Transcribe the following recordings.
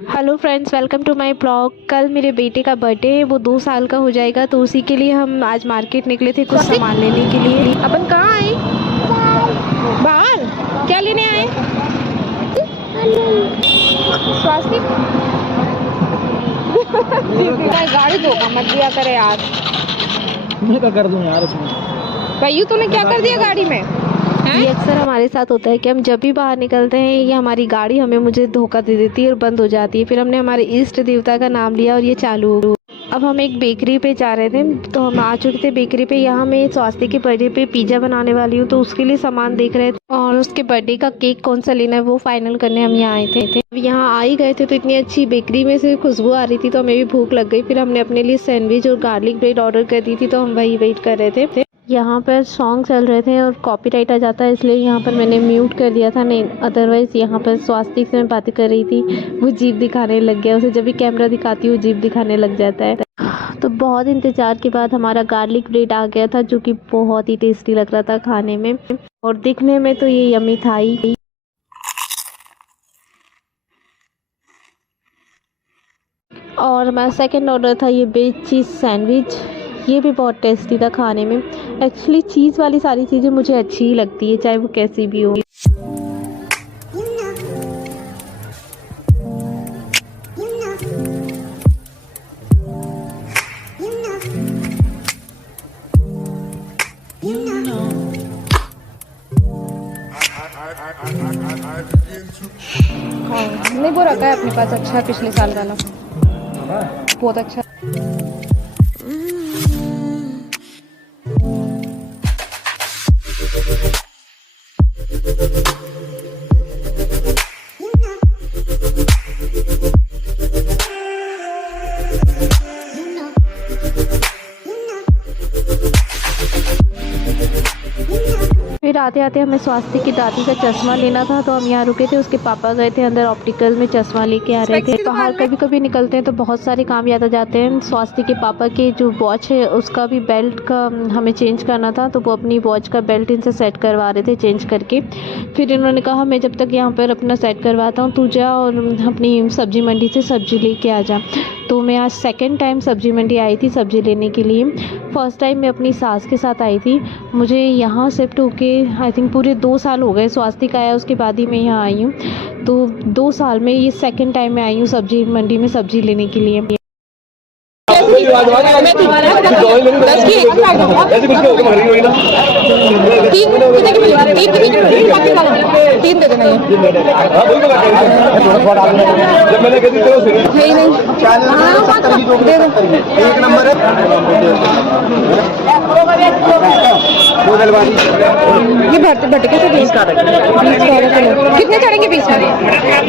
Hello friends, welcome to my blog. कल मेरे बेटे का बर्थडे है, वो 2 साल का हो जाएगा, तो उसी के लिए हम आज मार्केट निकले थे कुछ सामान लेने के लिए। अपन कहाँ आए? बाहर क्या लेने आए? स्वास्तिक। गाड़ी धोखा मत दिया करे यार। मैं क्या कर दूं यार इसमें? भाई तूने क्या कर दिया गाड़ी में? ये अक्सर हमारे साथ होता है कि हम जब भी बाहर निकलते हैं ये हमारी गाड़ी मुझे धोखा दे देती है और बंद हो जाती है। फिर हमने हमारे इष्ट देवता का नाम लिया और ये चालू हो। अब हम एक बेकरी पे जा रहे थे, तो हम आ चुके थे बेकरी पे। यहाँ मैं स्वास्थ्य के बर्थडे पे पिज़्ज़ा बनाने वाली हूँ, तो उसके लिए सामान देख रहे थे और उसके बर्थडे का केक कौन सा लेना है वो फाइनल करने हम यहाँ आए थे। यहाँ आ ही गए थे तो इतनी अच्छी बेकरी में से खुशबू आ रही थी, तो हमें भी भूख लग गई। फिर हमने अपने लिए सैंडविच और गार्लिक ब्रेड ऑर्डर कर दी थी, तो हम वही वेट कर रहे थे। यहाँ पर सॉन्ग चल रहे थे और कॉपीराइट आ जाता है, इसलिए यहाँ पर मैंने म्यूट कर दिया था। नहीं अदरवाइज़ यहाँ पर स्वास्तिक से मैं बातें कर रही थी, वो जीभ दिखाने लग गया। उसे जब भी कैमरा दिखाती हूँ जीभ दिखाने लग जाता है। तो बहुत इंतज़ार के बाद हमारा गार्लिक ब्रेड आ गया था, जो कि बहुत ही टेस्टी लग रहा था खाने में और दिखने में तो ये यम्मी था ही। और हमारा सेकंड ऑर्डर था ये वेज चीज़ सैंडविच। ये भी बहुत टेस्टी था खाने में। एक्चुअली चीज़ वाली सारी चीज़ें मुझे अच्छी ही लगती है, चाहे वो कैसी भी हो। हाँ नहीं, वो रखा है अपने पास, अच्छा है पिछले साल वाला, बहुत अच्छा। फिर आते आते हमें स्वास्थ्य की दादी का चश्मा लेना था, तो हम यहाँ रुके थे। उसके पापा गए थे अंदर ऑप्टिकल में चश्मा लेके आ रहे थे। बाहर कभी कभी निकलते हैं तो बहुत सारे काम याद आ जाते हैं। स्वास्थ्य के पापा के जो वॉच है उसका भी बेल्ट का हमें चेंज करना था, तो वो अपनी वॉच का बेल्ट इनसे सेट करवा रहे थे चेंज करके। फिर इन्होंने कहा मैं जब तक यहाँ पर अपना सेट करवाता हूँ, तू जा और अपनी सब्जी मंडी से सब्जी लेके आ जा। तो मैं आज सेकेंड टाइम सब्जी मंडी आई थी सब्जी लेने के लिए। फर्स्ट टाइम मैं अपनी सास के साथ आई थी। मुझे यहाँ शिफ्ट होके आई थिंक पूरे 2 साल हो गए। स्वास्तिक आया उसके बाद ही मैं यहाँ आई हूँ, तो 2 साल में ये सेकेंड टाइम मैं आई हूँ सब्जी मंडी में सब्जी लेने के लिए। तीन दे देना एक नंबर है। ये भटके से 20 का कितने चढ़ेंगे? 20 में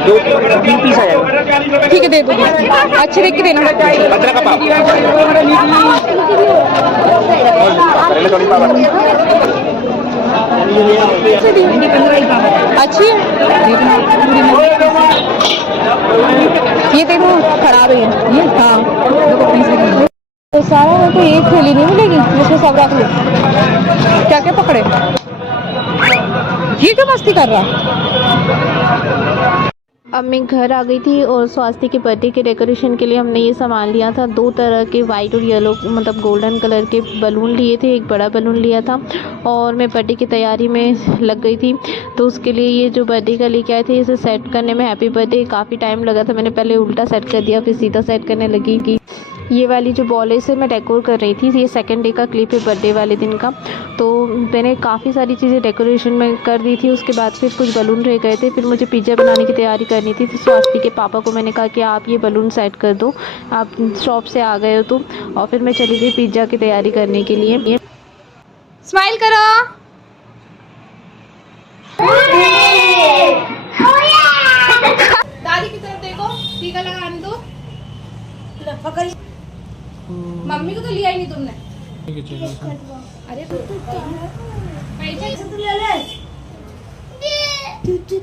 2 पीस आ जाएगा। ठीक है, दे दो। अच्छे देख के देना। अदरक का पाव अच्छी है। ये देखो खराब है ये। हाँ तो सारा मेरे को एक थैली नहीं मिलेगी जिसमें सब रख लो। क्या क्या पकड़े? ये क्या मस्ती कर रहा? अब मैं घर आ गई थी और स्वास्थ्य के बर्थडे के डेकोरेशन के लिए हमने ये सामान लिया था। 2 तरह के वाइट और येलो मतलब गोल्डन कलर के बलून लिए थे। एक बड़ा बलून लिया था और मैं बर्थडे की तैयारी में लग गई थी, तो उसके लिए ये जो बर्थडे का लेके आए थे इसे सेट करने में हैप्पी बर्थडे काफ़ी टाइम लगा था। मैंने पहले उल्टा सेट कर दिया, फिर सीधा सेट करने लगी कि ये वाली जो बॉल है इसे मैं डेकोर कर रही थी। ये सेकंड डे का क्लिप है बर्थडे वाले दिन का, तो मैंने काफ़ी सारी चीज़ें डेकोरेशन में कर दी थी। उसके बाद फिर कुछ बलून रह गए थे। फिर मुझे पिज़्ज़ा बनाने की तैयारी करनी थी, तो स्वास्थ्य के पापा को मैंने कहा कि आप ये बलून सेट कर दो, आप शॉप से आ गए हो तो। और फिर मैं चली गई पिज़्ज़ा की तैयारी करने के लिए। स्माइल करो। दादी की तरफ देखो, टीका लगाने दो। मम्मी को तो लिया ही नहीं तुमने। अरे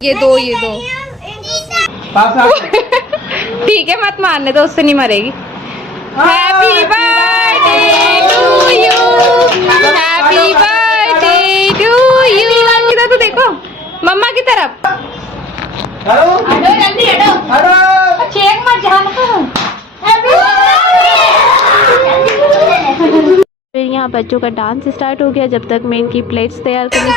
ये दो ठीक है, मत मारने दो, उससे नहीं मरेगी। Happy birthday to you, happy birthday to you. किधर तो देखो, मम्मा की तरफ। हेलो, जल्दी हटो। हेलो, चेक यहाँ बच्चों का डांस स्टार्ट हो गया जब तक मैं इनकी प्लेट्स तैयार करने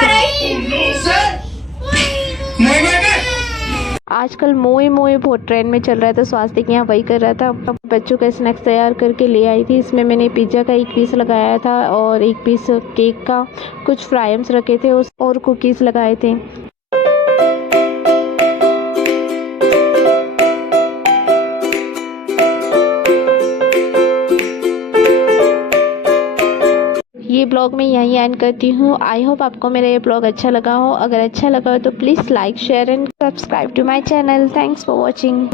आजकल मोए मोए बहुत ट्रेंड में चल रहा है, तो स्वास्थ्य यहाँ वही कर रहा था। बच्चों का स्नैक्स तैयार करके ले आई थी। इसमें मैंने पिज़्ज़ा का 1 पीस लगाया था और 1 पीस केक का, कुछ फ्राइम्स रखे थे और कुकीज़ लगाए थे। ये ब्लॉग मैं यहीं एंड करती हूँ। आई होप आपको मेरा ये ब्लॉग अच्छा लगा हो। अगर अच्छा लगा हो तो please like share and subscribe to my channel. Thanks for watching.